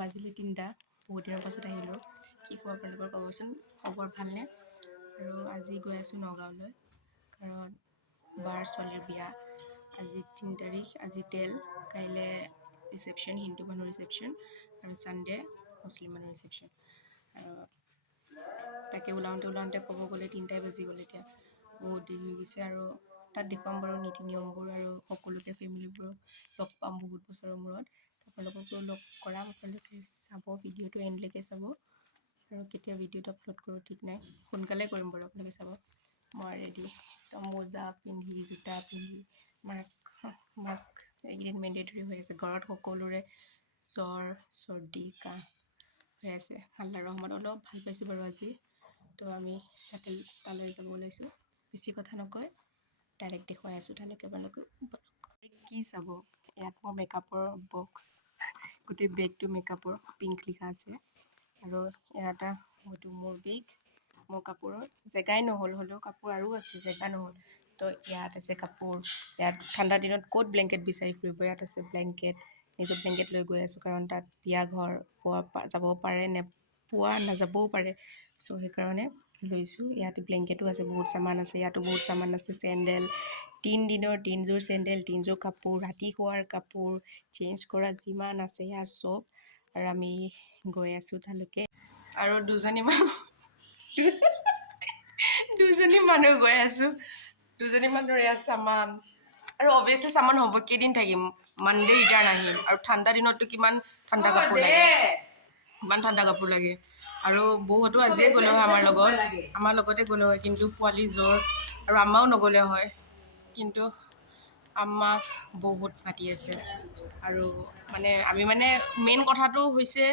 বাজিলে 3টা বহুত দিনৰ পাছত আহিলোঁ কি খবৰ আপোনালোকৰ ক'বচোন খবৰ ভালনে আৰু আজি গৈ আছোঁ নগাঁৱলৈ কাৰণ বাৰ ছোৱালীৰ বিয়া আজি 3 তাৰিখ আজি তেল কাইলৈ ৰিচেপশ্যন হিন্দু মানুহ ৰিচেপশ্যন আৰু ছানডে মুছলিম মানুহ ৰিচেপশ্যন আৰু তাকে ওলাওঁতে ক'ব গ'লে 3টাই বাজি গ'ল এতিয়া বহুত দেৰি হৈ গৈছে আৰু তাত দেখুৱাম বাৰু নীতি নিয়মবোৰ আৰু সকলোকে ফেমিলিবোৰক লগ পাম বহুত বছৰৰ মূৰত আপোনালোককো লগ কৰাম আপোনালোকে চাব ভিডিঅ'টো এণ্ডলৈকে চাব আৰু কেতিয়া ভিডিঅ'টো আপলোড কৰোঁ ঠিক নাই সোনকালে কৰিম বাৰু আপোনালোকে চাব মই ৰেডি একদম মোজা পিন্ধি জোতা পিন্ধি মাস্ক এইকেইদিন মেণ্ডেটৰী হৈ আছে ঘৰত সকলোৰে জ্বৰ চৰ্দি কাহ হৈ আছে আল্লাহ ৰহমত অলপ ভাল পাইছোঁ বাৰু আজি তো আমি তালৈ যাব ওলাইছোঁ বেছি কথা নকয় ডাইৰেক্ট দেখুৱাই আছোঁ তালৈকে আপোনালোকে কি চাব ইয়াত মোৰ মেকআপৰ বক্স গোটেই বেগটো মেকআপৰ পিংক লিখা আছে আৰু এটা হয়তো মোৰ বেগ মোৰ কাপোৰৰ জেগাই নহ'ল হ'লেও কাপোৰ আৰু আছে জেগা নহ'ল তো ইয়াত আছে কাপোৰ ইয়াত ঠাণ্ডা দিনত ক'ত ব্লেংকেট বিচাৰি ফুৰিব ইয়াত আছে ব্লেংকেট নিজৰ ব্লেংকেট লৈ গৈ আছোঁ কাৰণ তাত বিয়া ঘৰ যাব পাৰে পোৱা নাযাবও পাৰে চ' সেইকাৰণে লৈছোঁ ইয়াত ব্লেংকেটো আছে বহুত চামান আছে ইয়াতো বহুত চামান আছে চেণ্ডেল 3 দিনৰ 3যোৰ চেণ্ডেল 3যোৰ কাপোৰ ৰাতি শোৱাৰ কাপোৰ চেঞ্জ কৰা যিমান আছে ইয়াৰ চব আৰু আমি গৈ আছোঁ তালৈকে আৰু দুজনী মানুহ গৈ আছোঁ দুজনী মানুহৰ ইয়াৰ চামান আৰু অভিয়াছলি চামান হ'ব কেইদিন থাকিম মানডে ৰিটাৰ্ণ আহিম আৰু ঠাণ্ডা দিনততো কিমান ঠাণ্ডা কাপোৰ লাগে আৰু বৌহঁতো আজিয়ে গ'লে হয় আমাৰ লগতে গ'লে হয় কিন্তু পোৱালি জ্বৰ আৰু আম্মাও নগ'লে হয় কিন্তু আম্মাক বহুত মাতি আছে আৰু আমি মেইন কথাটো হৈছে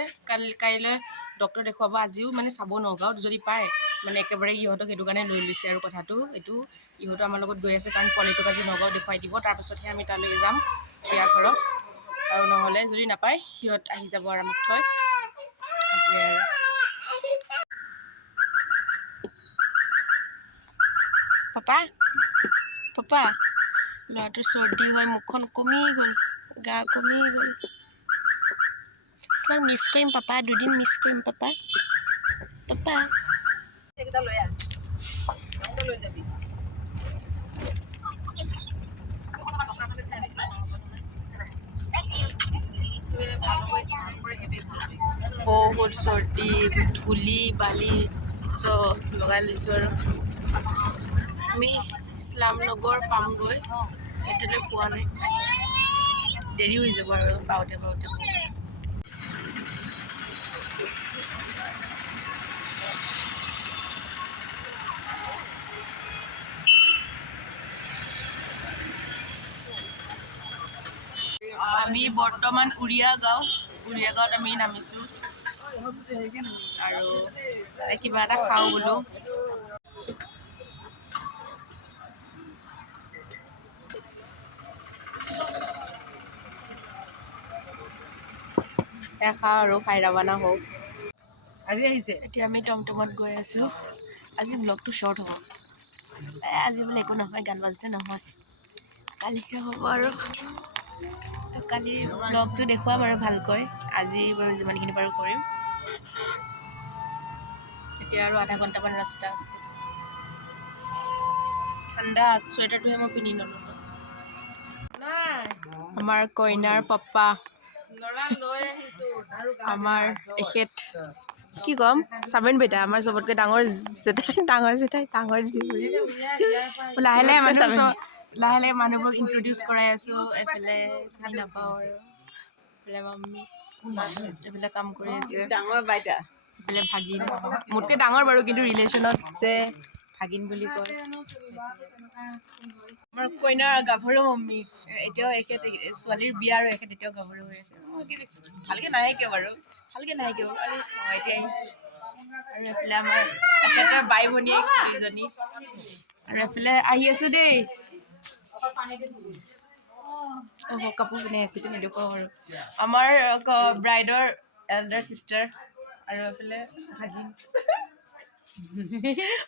কাইলৈ ডক্টৰ দেখুৱাব আজিও চাব নগাঁৱত যদি পায় একেবাৰে ইহঁতক সেইটো কাৰণে লৈ লৈছে আৰু কথাটো এইটো ইহঁতো আমাৰ লগত গৈ আছে কাৰণ পোৱালিটোক আজি নগাঁও দেখুৱাই দিব তাৰপাছতহে আমি তালৈ যাম বিয়া ঘৰত আৰু নহ'লে যদি নাপায় সিহঁত আহি যাব আৰু আমাক থৈ সেইটোৱে আৰু পাপা ল'ৰাটোৰ চৰ্দি হয় মুখখন কমি গ'ল গা কমি গ'ল তোমাক মিছ কৰিম পাপা দুদিন মিছ কৰিম পাপা লৈ যাবি বহুত চৰ্দি ধূলি বালি চব লগাই লৈছোঁ আৰু আমি ইছলামনগৰ পামগৈ এতিয়ালৈ পোৱা নাই দেৰি হৈ যাব আৰু পাওঁতে আমি বৰ্তমান উৰিয়াগাঁৱত আমি নামিছোঁ আৰু কিবা এটা খাওঁ বোলো খাওঁ আৰু খাই ৰাৱানা হওঁ আজি আহিছে এতিয়া আমি টমটমত গৈ আছোঁ আজি ব্লগটো শ্বৰ্ট হ'ব আজি বোলে একো নহয় গান বাজতে নহয় কালিহে হ'ব আৰু কালি ব্লগটো দেখুৱাম আৰু ভালকৈ আজি বাৰু যিমানখিনি পাৰোঁ কৰিম এতিয়া আৰু আধা ঘণ্টামান ৰাস্তা আছে ঠাণ্ডা চুৱেটাৰটোহে মই পিন্ধি নল'লোঁ আমাৰ কইনাৰ পাপা আমাৰ এখেত কি ক'ম চাবেন বেটা আমাৰ চবতকৈ ডাঙৰ জীয়ৰী লাহে লাহে মানুহবোৰক ইণ্ট্ৰডিউচ কৰাই আছোঁ এফালে চিনি নাপাওঁ আৰু এফালে মাম্মী এইবিলাক কাম কৰি আছে এইফালে ভাগিন মোতকৈ ডাঙৰ বাৰু কিন্তু ৰিলেশ্যনত যে ভাগিন বুলি কয় আমাৰ কইনাৰ গাভৰু মম্মী এতিয়াও এখেত ছোৱালীৰ বিয়া আৰু এখেত এতিয়াও গাভৰু হৈ আছে ভালকৈ নাহে কিয় আৰু আৰু এতিয়া আহিছোঁ আৰু এফালে আমাৰ এখেতৰ বাই ভনীয়েক দুইজনী আৰু এফালে আহি আছোঁ দেই কাপোৰ পিন্ধাই আছে নেদেখুৱাওঁ আৰু আমাৰ ব্ৰাইডৰ এল্ডাৰ চিষ্টাৰ আৰু এফালে ভাগিন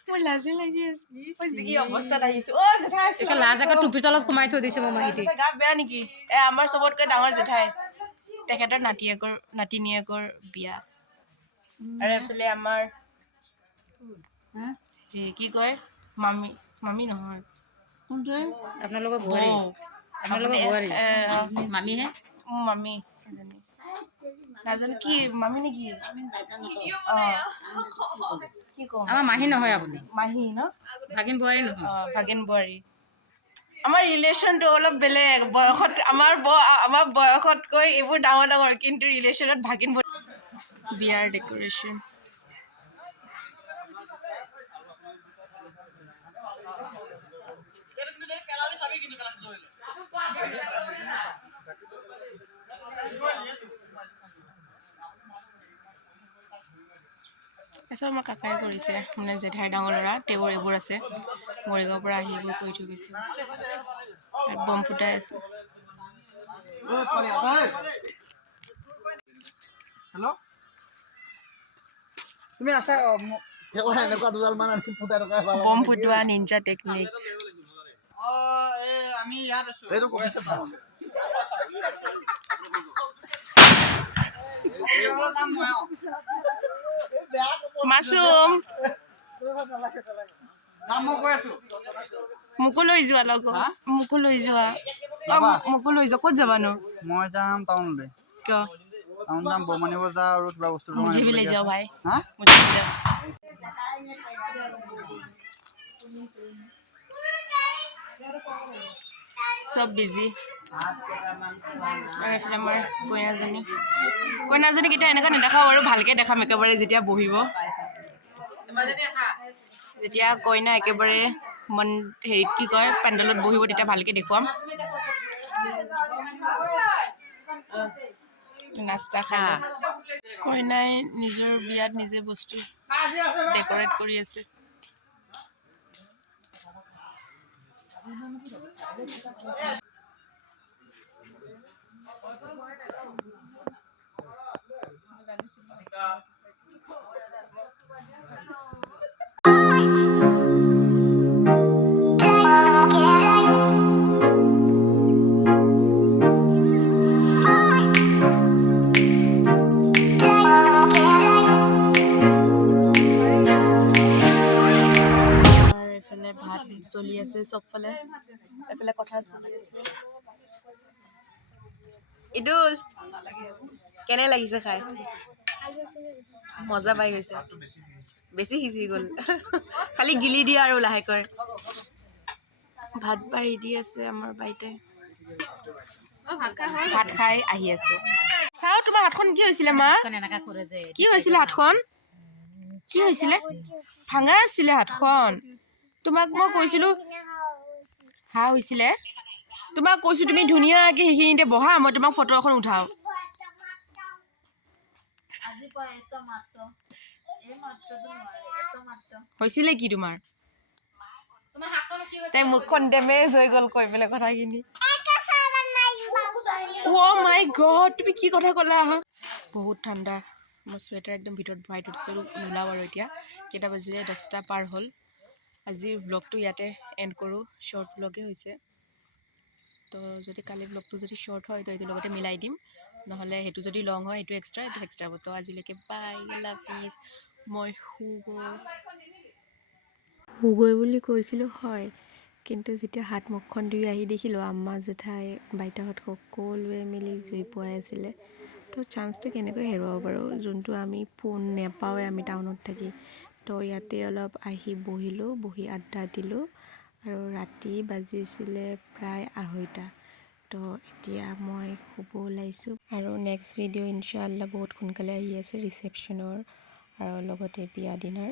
মোৰ লাজে লাগি আছে মই যি অৱস্থাত আহিছোঁ লাজ আকৌ টুপিৰ তলত সোমাই থৈ দিছে মোৰ মাইকী গা বেয়া নেকি আমাৰ চবতকৈ ডাঙৰ জেঠাই তেখেতৰ নাতিনীয়েকৰ বিয়া। আৰু এফালে আমাৰ কি কয় মামী নহয় আপোনালোকৰ বোৱাৰী মামীহে মামী এজনী নাজানো কি মামী নেকি কি কম আমাৰ মাহী নহয় আপুনি মাহী ন ভাগিন বোৱাৰী নহয় ভাগিন বোৱাৰী আমাৰ ৰিলেশ্যনটো অলপ বেলেগ বয়সত আমাৰ বয়সতকৈ এইবোৰ ডাঙৰ ডাঙৰ কিন্তু ৰিলেশ্যনত ভাগিন বিয়াৰ ডেক'ৰেশ্যন তাৰপিছত আমাৰ কাকাই কৰিছে মানে জেঠাই ডাঙৰ ল'ৰা তেওঁৰ এইবোৰ আছে মৰিগাঁৱৰ পৰা আহি এইবোৰ কৰি থৈ গৈছে বম ফুটাই আছে হেল্ল' তুমি আছা এনেকুৱা দুডালমান আমি ফুটাই থকা বম ফুটোৱা নিঞ্জা টেকনিক আমি ইয়াত আছো এইটো কৈ আছে মাছুম মই কৈ আছো মোকো লৈ যোৱা লগত মোকো লৈ যোৱা মোকো লৈ যোৱা ক'ত যাবানো মই যাম টাউনলৈ কিয় টাউন যাম বমানি বজাৰ আৰু কিবা বস্তু मुझे भी ले जाओ भाई হা मुझे भी ले जाओ सब बिजी আৰু আমাৰ কইনাজনী কেতিয়া এনেকুৱা নেদেখাওঁ আৰু ভালকৈ দেখাম একেবাৰে যেতিয়া বহিব যেতিয়া কইনা একেবাৰে হেৰিত কি কয় পেণ্ডেলত বহিব তেতিয়া ভালকৈ দেখুৱাম নাস্তা খাই কইনাই নিজৰ বিয়াত নিজে বস্তু ডেকৰেট কৰি আছে ভাত চলি আছে চবফালে এফালে কথা চলি আছে ইদুল কেনে লাগিছে খাই মজা পাই গৈছে বেছি সিজি গ'ল খালি গিলি দিয়া আৰু লাহেকৈ ভাত বাঢ়ি দি আছে আমাৰ বাইতে ভাত খাই আহি আছো চাও তোমাৰ হাতখন কি হৈছিলে মা কি হৈছিলে হাতখন কি হৈছিলে ভাঙা আছিলে হাতখন তোমাক মই কৈছিলো হা হৈছিলে তোমাক কৈছো তুমি ধুনীয়াকে সেইখিনিতে বহা মই তোমাক ফটো এখন উঠাও হৈছিলে কি তোমাৰ তাই মুখখন ডেমেজ হৈ গ'ল কৈ পেলাই কথাখিনি অ' মাই গড তুমি কি কথা ক'লা বহুত ঠাণ্ডা মই চুৱেটাৰ একদম ভিতৰত ভৰাই থৈ দিছোঁ নোলাওঁ আৰু এতিয়া কেইটা বাজিলে 10টা পাৰ হ'ল আজিৰ ব্লগটো ইয়াতে এণ্ড কৰোঁ শ্বৰ্ট ব্লগেই হৈছে তো যদি কালি ব্লগটো যদি শ্বৰ্ট হয় তো এইটোৰ লগতে মিলাই দিম নহ'লে সেইটো যদি লং হয় এইটো এক্সট্ৰা হ'ব তো আজিলৈকে বাই লাভ ইজ মই শুগৈ বুলি কৈছিলোঁ হয় কিন্তু যেতিয়া হাত মুখখন ধুই আহি দেখিলোঁ আম্মা জেঠাই বাইতাহঁত সকলোৱে মিলি জুই পোৱাই আছিলে তো চান্সটো কেনেকৈ হেৰুৱাব পাৰোঁ যোনটো আমি ফোন নেপাওঁৱে আমি টাউনত থাকি তো ইয়াতে অলপ আহি বহিলোঁ বহি আড্ডা দিলোঁ আৰু ৰাতি বাজিছিলে প্ৰায় 2:30 তো এতিয়া মই শুব ওলাইছোঁ আৰু নেক্সট ভিডিঅ' ইনশাআল্লাহ বহুত সোনকালে আহি আছে ৰিচেপশ্যনৰ আৰু লগতে বিয়া দিনাৰ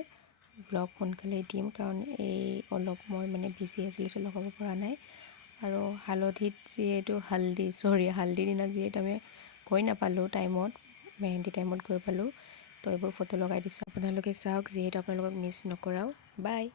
ব্লগ সোনকালেই দিম কাৰণ এই অলপ মই মানে বিজি আছিলোঁ লগাব পৰা নাই আৰু হালধিত যিহেতু হালধিৰ দিনা যিহেতু আমি গৈ নাপালোঁ টাইমত মেহেন্দি টাইমত গৈ পালোঁ তো এইবোৰ ফটো লগাই দিছোঁ আপোনালোকে চাওক যিহেতু আপোনালোকক মিছ নকৰাও বাই